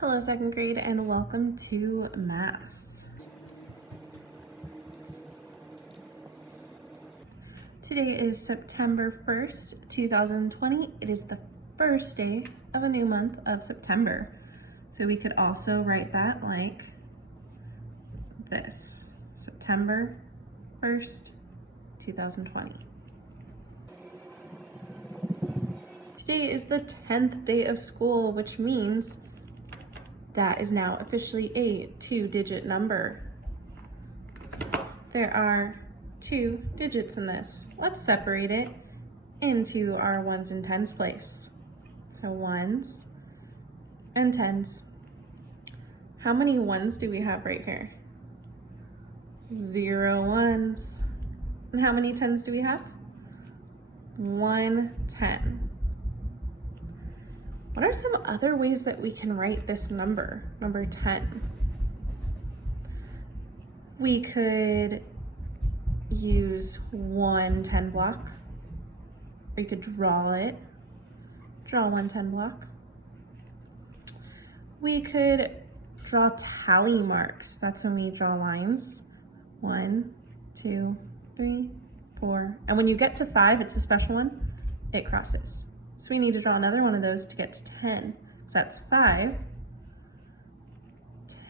Hello, second grade, and welcome to math. Today is September 1st, 2020. It is the first day of a new month of September. So we could also write that like this, September 1st, 2020. Today is the 10th day of school, which means that is now officially a two-digit number. There are 2 digits in this. Let's separate it into our ones and tens place. So ones and tens. How many ones do we have right here? 0 ones. And how many tens do we have? 1 10. What are some other ways that we can write this number 10? We could use 1 10 block, or you could draw it. Draw 1 10 block. We could draw tally marks. That's when we draw lines. 1, 2, 3, 4. And when you get to 5, it's a special one, it crosses. So we need to draw another one of those to get to 10. So that's 5,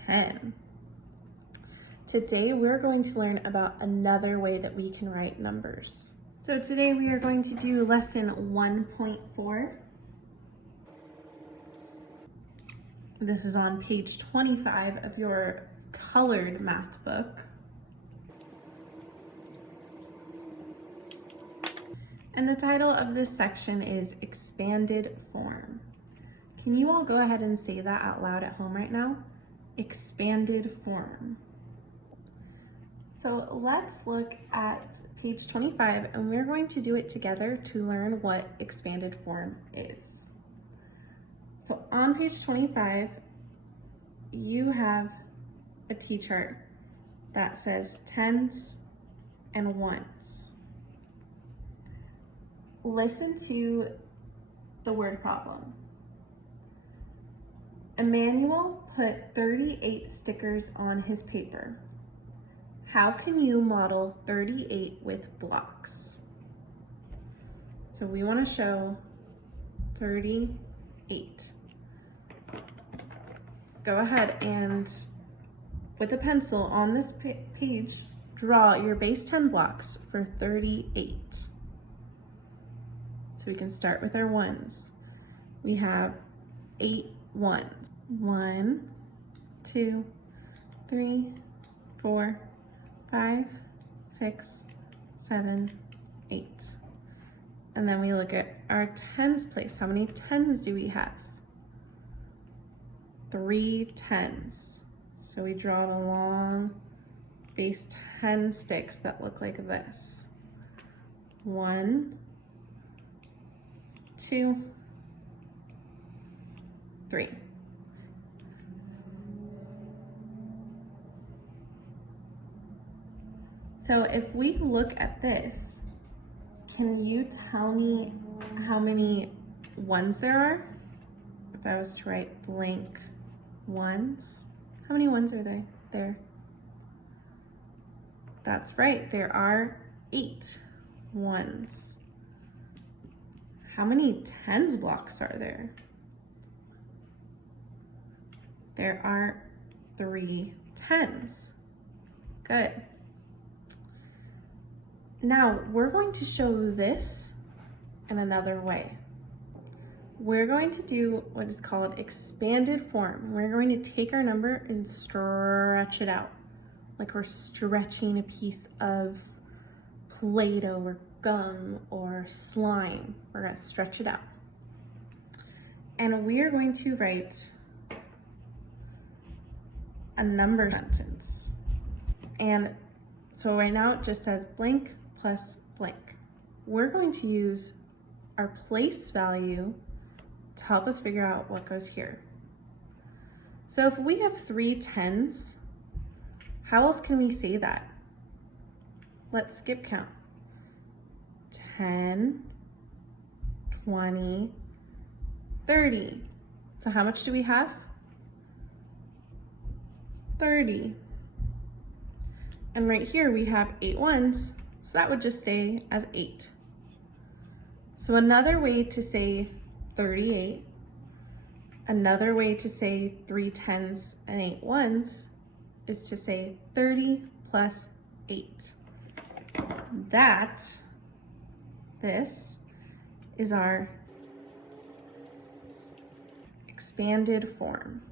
10. Today we're going to learn about another way that we can write numbers. So today we are going to do lesson 1.4. This is on page 25 of your colored math book. And the title of this section is Expanded Form. Can you all go ahead and say that out loud at home right now? Expanded form. So let's look at page 25, and we're going to do it together to learn what expanded form is. So on page 25, you have a T-chart that says tens and ones. Listen to the word problem. Emmanuel put 38 stickers on his paper. How can you model 38 with blocks? So we want to show 38. Go ahead and with a pencil on this page, draw your base 10 blocks for 38. So we can start with our ones. We have 8 ones. 1, 2, 3, 4, 5, 6, 7, 8. And then we look at our tens place. How many tens do we have? 3 tens. So we draw the long base 10 sticks that look like this. 1, 2, 3. So if we look at this, can you tell me how many ones there are? If I was to write blank ones, how many ones are there? That's right, there are 8 ones. How many tens blocks are there? There are 3 tens. Good. Now we're going to show this in another way. We're going to do what is called expanded form. We're going to take our number and stretch it out, like we're stretching a piece of Play-Doh or gum or slime. We're going to stretch it out. And we are going to write a number sentence. And so right now it just says blank plus blank. We're going to use our place value to help us figure out what goes here. So if we have 3 tens, how else can we say that? Let's skip count. 10, 20, 30. So how much do we have? 30. And right here we have 8 ones, so that would just stay as 8. So another way to say 38, another way to say 3 tens and 8 ones is to say 30 plus 8. This is our expanded form.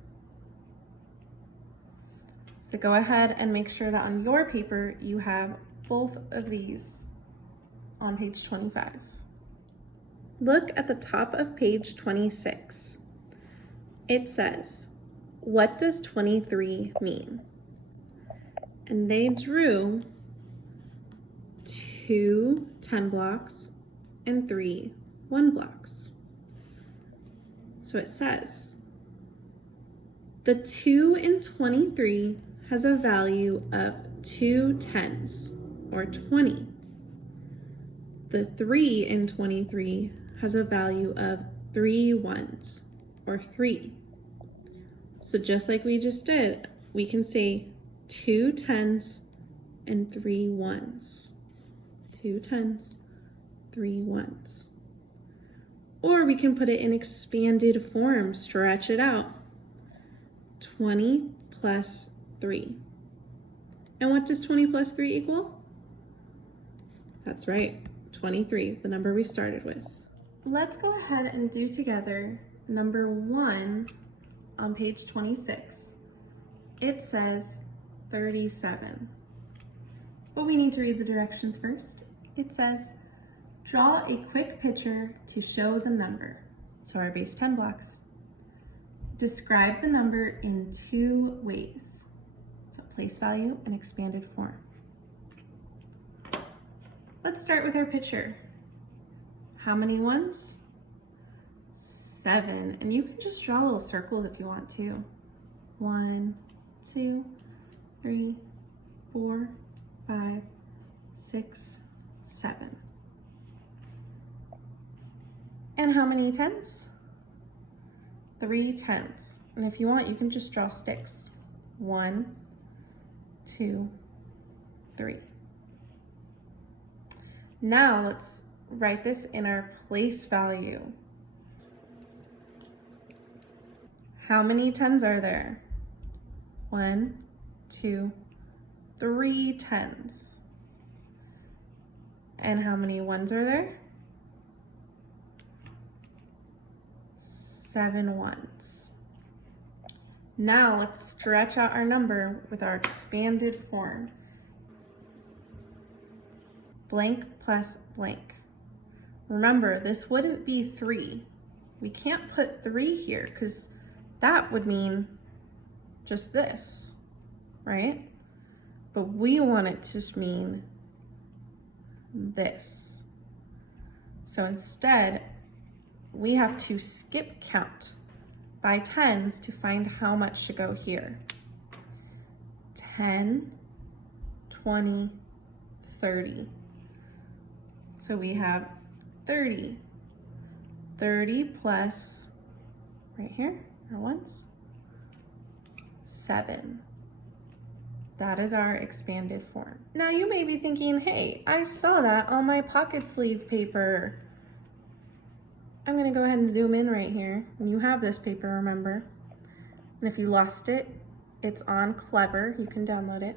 So go ahead and make sure that on your paper you have both of these on page 25. Look at the top of page 26. It says, what does 23 mean? And they drew 2 10 blocks and 3 1 blocks. So it says, the 2 in 23 has a value of 2 tens, or 20. The 3 in 23 has a value of 3 ones, or 3. So just like we just did, we can say 2 tens and 3 ones. 2 tens, 3 ones. Or we can put it in expanded form, stretch it out. 20 plus 3. And what does 20 plus 3 equal? That's right, 23, the number we started with. Let's go ahead and do together number 1 on page 26. It says 37. But we need to read the directions first. It says, draw a quick picture to show the number. So our base 10 blocks. Describe the number in 2 ways. So place value and expanded form. Let's start with our picture. How many ones? 7. And you can just draw little circles if you want to. 1, 2, 3, 4, 5, 6, 7. And how many tens? 3 tens. And if you want, you can just draw sticks. 1, 2, 3. Now let's write this in our place value. How many tens are there? 1, 2, 3 tens. And how many ones are there? 7 ones. Now let's stretch out our number with our expanded form. Blank plus blank. Remember, this wouldn't be 3. We can't put 3 here because that would mean just this, right? But we want it to mean this. So instead, we have to skip count by tens to find how much should go here. 10, 20, 30. So we have 30. 30 plus, right here, our ones, 7. That is our expanded form. Now you may be thinking, hey, I saw that on my pocket sleeve paper. I'm gonna go ahead and zoom in right here. And you have this paper, remember? And if you lost it, it's on Clever, you can download it.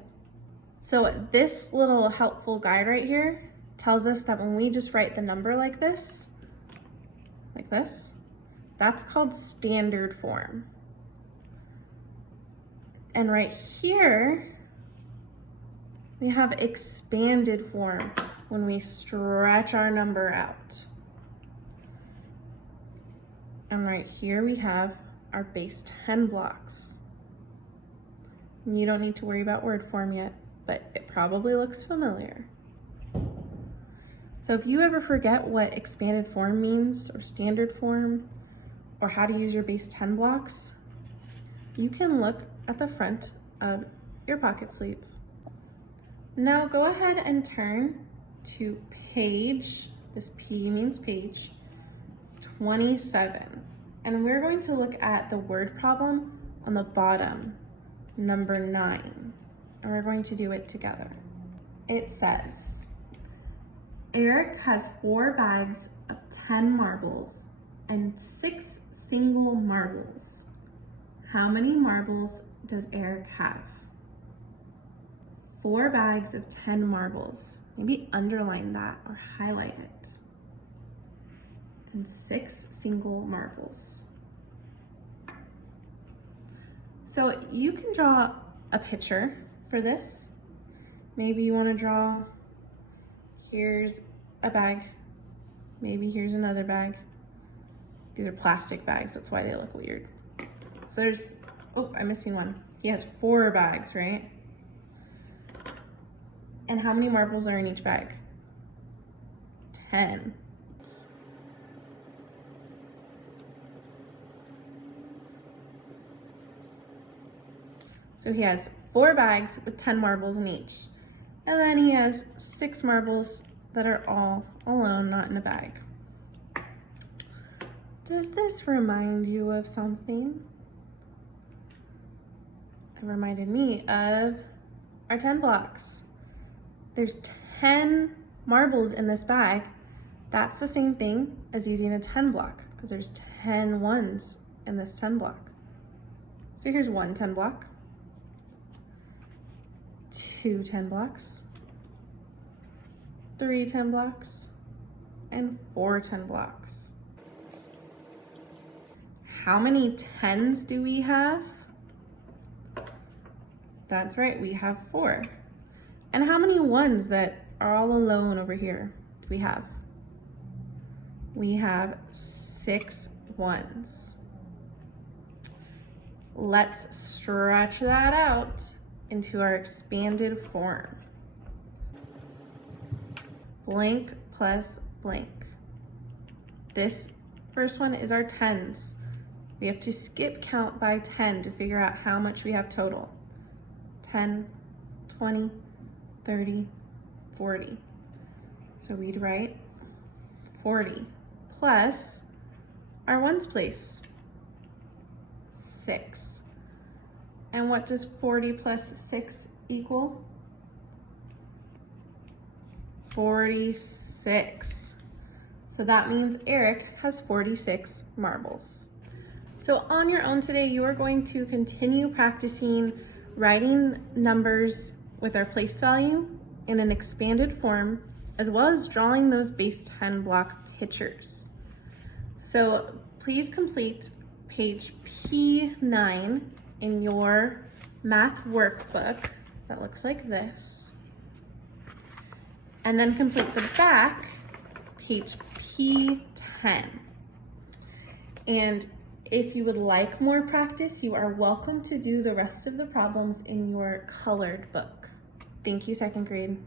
So this little helpful guide right here tells us that when we just write the number like this, that's called standard form. And right here, we have expanded form when we stretch our number out. And right here we have our base 10 blocks. And you don't need to worry about word form yet, but it probably looks familiar. So if you ever forget what expanded form means, or standard form, or how to use your base 10 blocks, you can look at the front of your pocket sleeve. Now go ahead and turn to page, this P means page, 27. And we're going to look at the word problem on the bottom number 9, and we're going to do it together. It says, Eric has 4 bags of 10 marbles and 6 single marbles. How many marbles does Eric have? 4 bags of 10 marbles. Maybe underline that or highlight it. And 6 single marbles. So you can draw a picture for this. Maybe you want to draw, here's a bag, maybe here's another bag. These are plastic bags, that's why they look weird. So there's, oh, I'm missing one. He has 4 bags, right? And how many marbles are in each bag? 10. So he has 4 bags with 10 marbles in each. And then he has 6 marbles that are all alone, not in a bag. Does this remind you of something? It reminded me of our 10 blocks. There's 10 marbles in this bag. That's the same thing as using a 10 block because there's 10 ones in this 10 block. So here's one 10 block, 2 10 blocks, 3 10 blocks, and 4 10 blocks. How many 10s do we have? That's right, we have 4. And how many ones that are all alone over here do we have? We have 6 ones. Let's stretch that out into our expanded form. Blank plus blank. This first one is our 10s. We have to skip count by 10 to figure out how much we have total. 10, 20, 30, 40. So we'd write 40 plus our ones place, 6. And what does 40 plus 6 equal? 46. So that means Eric has 46 marbles. So on your own today, you are going to continue practicing writing numbers with our place value in an expanded form, as well as drawing those base 10 block pictures. So please complete page P9 in your math workbook that looks like this. And then complete the back, page P10. And if you would like more practice, you are welcome to do the rest of the problems in your colored book. Thank you, second grade.